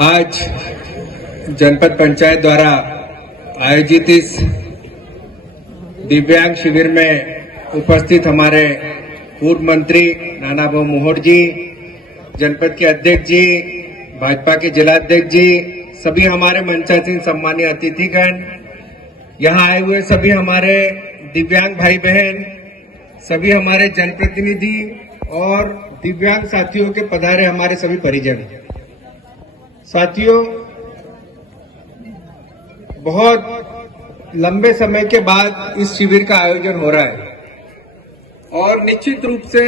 आज जनपद पंचायत द्वारा आयोजित इस दिव्यांग शिविर में उपस्थित हमारे पूर्व मंत्री नाना भाऊ मोहोड जी, जनपद के अध्यक्ष जी, भाजपा के जिलाध्यक्ष जी, सभी हमारे मंचासीन सम्मानीय अतिथिगण, यहाँ आए हुए सभी हमारे दिव्यांग भाई बहन, सभी हमारे जनप्रतिनिधि और दिव्यांग साथियों के पधारे हमारे सभी परिजन। साथियों, बहुत लंबे समय के बाद इस शिविर का आयोजन हो रहा है और निश्चित रूप से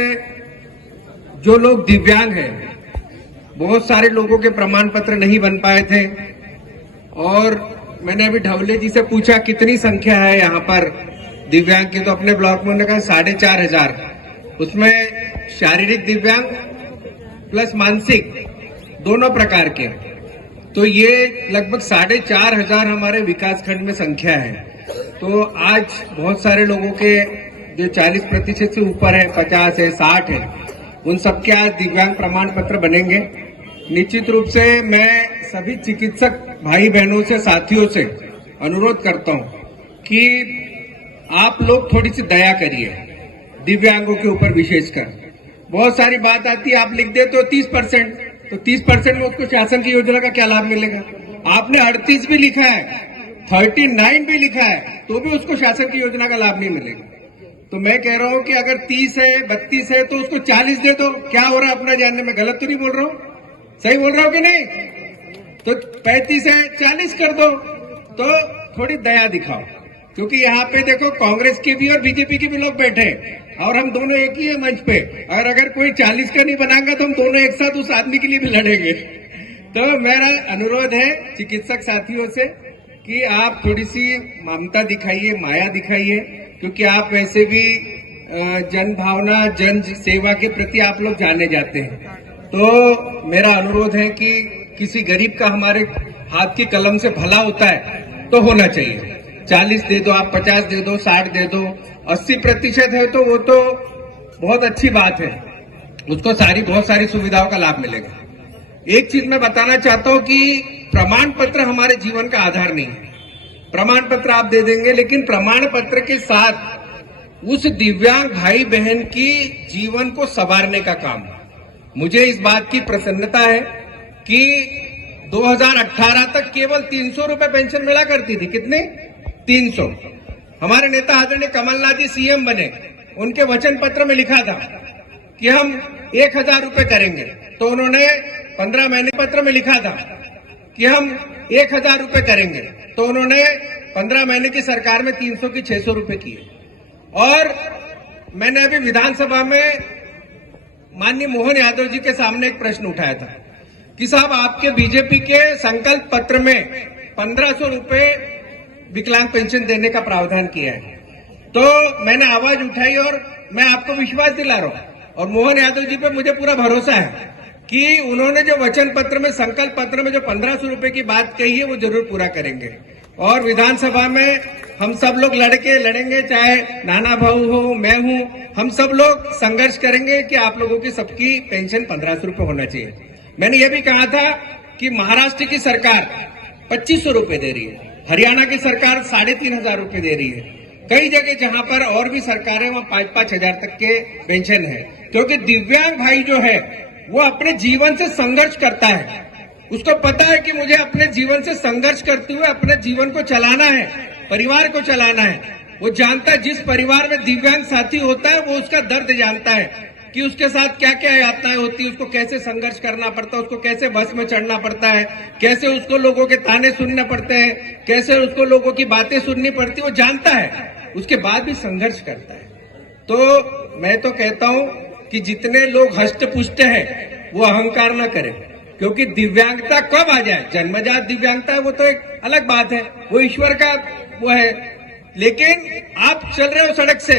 जो लोग दिव्यांग हैं, बहुत सारे लोगों के प्रमाण पत्र नहीं बन पाए थे और मैंने अभी ढवले जी से पूछा कितनी संख्या है यहाँ पर दिव्यांग की, तो अपने ब्लॉक में उन्होंने कहा 4,500। उसमें शारीरिक दिव्यांग प्लस मानसिक दोनों प्रकार के, तो ये लगभग 4,500 हमारे विकास खंड में संख्या है। तो आज बहुत सारे लोगों के जो 40% से ऊपर है, 50 है, 60 है, उन सबके आज दिव्यांग प्रमाण पत्र बनेंगे। निश्चित रूप से मैं सभी चिकित्सक भाई बहनों से, साथियों से अनुरोध करता हूं कि आप लोग थोड़ी सी दया करिए दिव्यांगों के ऊपर। विशेषकर बहुत सारी बात आती है, आप लिख दे तो 30%, तो 30% में उसको शासन की योजना का क्या लाभ मिलेगा? आपने 38 भी लिखा है, 39 भी लिखा है, तो भी उसको शासन की योजना का लाभ नहीं मिलेगा। तो मैं कह रहा हूं कि अगर 30 है, 32 है, तो उसको 40 दे दो। क्या हो रहा है अपना जानने में? गलत तो नहीं बोल रहा हूं? सही बोल रहा हूं कि नहीं? तो 35 है, 40 कर दो। तो थोड़ी दया दिखाओ, क्योंकि यहाँ पे देखो कांग्रेस के भी और बीजेपी के भी लोग बैठे हैं और हम दोनों एक ही है मंच पे। और अगर कोई 40 का नहीं बनाएगा तो हम दोनों एक साथ उस आदमी के लिए भी लड़ेंगे। तो मेरा अनुरोध है चिकित्सक साथियों से कि आप थोड़ी सी ममता दिखाइए, माया दिखाइए, क्योंकि आप वैसे भी जन भावना, जन सेवा के प्रति आप लोग जाने जाते हैं। तो मेरा अनुरोध है कि किसी गरीब का हमारे हाथ की कलम से भला होता है तो होना चाहिए। 40 दे दो, आप 50 दे दो, 60 दे दो, 80% है तो वो तो बहुत अच्छी बात है, उसको बहुत सारी सुविधाओं का लाभ मिलेगा। एक चीज मैं बताना चाहता हूं कि प्रमाण पत्र हमारे जीवन का आधार नहीं है। प्रमाण पत्र आप दे देंगे, लेकिन प्रमाण पत्र के साथ उस दिव्यांग भाई बहन की जीवन को संवारने का काम। मुझे इस बात की प्रसन्नता है कि 2018 तक केवल 300 रुपए पेंशन मिला करती थी। कितने? 300। हमारे नेता आदरणीय कमलनाथ जी सीएम बने, उनके वचन पत्र में लिखा था कि हम 1,000 रुपए करेंगे, तो उन्होंने 15 महीने पत्र में लिखा था कि हम 1,000 रुपए करेंगे, तो उन्होंने 15 महीने की सरकार में 300 की 600 रुपए किए। और मैंने अभी विधानसभा में माननीय मोहन यादव जी के सामने एक प्रश्न उठाया था कि साहब आपके बीजेपी के संकल्प पत्र में 1,500 रुपए विकलांग पेंशन देने का प्रावधान किया है। तो मैंने आवाज उठाई और मैं आपको विश्वास दिला रहा हूं, और मोहन यादव जी पे मुझे पूरा भरोसा है कि उन्होंने जो वचन पत्र में, संकल्प पत्र में जो 1,500 रुपए की बात कही है वो जरूर पूरा करेंगे। और विधानसभा में हम सब लोग लड़ेंगे, चाहे नाना भाऊ हो, मैं हूं, हम सब लोग संघर्ष करेंगे कि आप लोगों की सबकी पेंशन 1,500 रुपए होना चाहिए। मैंने ये भी कहा था कि महाराष्ट्र की सरकार 2,500 रुपए दे रही है, हरियाणा की सरकार 3,500 रुपए दे रही है, कई जगह जहां पर और भी सरकारें वहां 5-5 हजार तक के पेंशन है। क्योंकि दिव्यांग भाई जो है वो अपने जीवन से संघर्ष करता है, उसको पता है कि मुझे अपने जीवन से संघर्ष करते हुए अपने जीवन को चलाना है, परिवार को चलाना है। वो जानता है, जिस परिवार में दिव्यांग साथी होता है वो उसका दर्द जानता है कि उसके साथ क्या क्या यातनाएं होती है, उसको कैसे संघर्ष करना पड़ता है, उसको कैसे बस में चढ़ना पड़ता है, कैसे उसको लोगों के ताने सुनने पड़ते हैं, कैसे उसको लोगों की बातें सुननी पड़ती है, वो जानता है, उसके बाद भी संघर्ष करता है। तो मैं तो कहता हूं कि जितने लोग हष्ट पुष्ट हैं वो अहंकार ना करें, क्योंकि दिव्यांगता कब आ जाए, जन्मजात दिव्यांगता है वो तो एक अलग बात है, वो ईश्वर का वो है। लेकिन आप चल रहे हो सड़क से,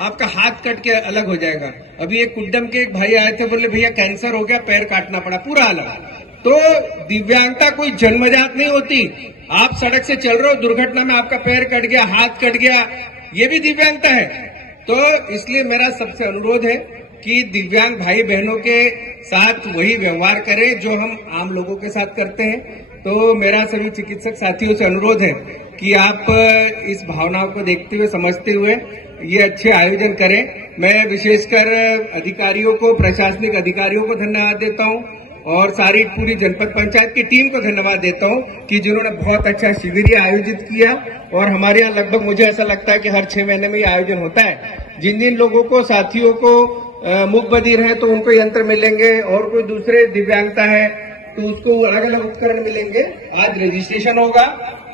आपका हाथ कट के अलग हो जाएगा। अभी एक कुड्डम के एक भाई आए थे, बोले भैया कैंसर हो गया, पैर काटना पड़ा, पूरा अलग। तो दिव्यांगता कोई जन्मजात नहीं होती। आप सड़क से चल रहे हो, दुर्घटना में आपका पैर कट गया, हाथ कट गया, ये भी दिव्यांगता है। तो इसलिए मेरा सबसे अनुरोध है कि दिव्यांग भाई बहनों के साथ वही व्यवहार करें जो हम आम लोगों के साथ करते हैं। तो मेरा सभी चिकित्सक साथियों से अनुरोध है कि आप इस भावनाओं को देखते हुए, समझते हुए ये अच्छे आयोजन करें। मैं विशेषकर अधिकारियों को, प्रशासनिक अधिकारियों को धन्यवाद देता हूं और सारी पूरी जनपद पंचायत की टीम को धन्यवाद देता हूं कि जिन्होंने बहुत अच्छा शिविर ये आयोजित किया। और हमारे यहाँ लगभग मुझे ऐसा लगता है कि हर 6 महीने में ये आयोजन होता है। जिन जिन लोगों को, साथियों को मूक बधिर है तो उनको यंत्र मिलेंगे, और कोई दूसरे दिव्यांगता है तो उसको अलग अलग उपकरण मिलेंगे। आज रजिस्ट्रेशन होगा।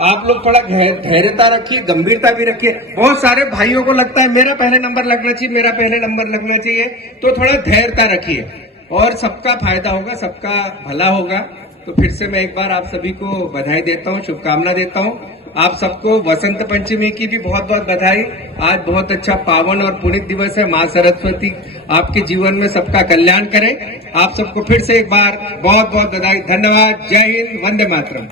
आप लोग थोड़ा धैर्यता रखिए, गंभीरता भी रखिए। बहुत सारे भाइयों को लगता है मेरा पहले नंबर लगना चाहिए, मेरा पहले नंबर लगना चाहिए, तो थोड़ा धैर्यता रखिए और सबका फायदा होगा, सबका भला होगा। तो फिर से मैं एक बार आप सभी को बधाई देता हूँ, शुभकामना देता हूँ। आप सबको वसंत पंचमी की भी बहुत बहुत बधाई। आज बहुत अच्छा पावन और पुनीत दिवस है। माँ सरस्वती आपके जीवन में सबका कल्याण करें। आप सबको फिर से एक बार बहुत बहुत बधाई। धन्यवाद। जय हिंद। वंदे मातरम।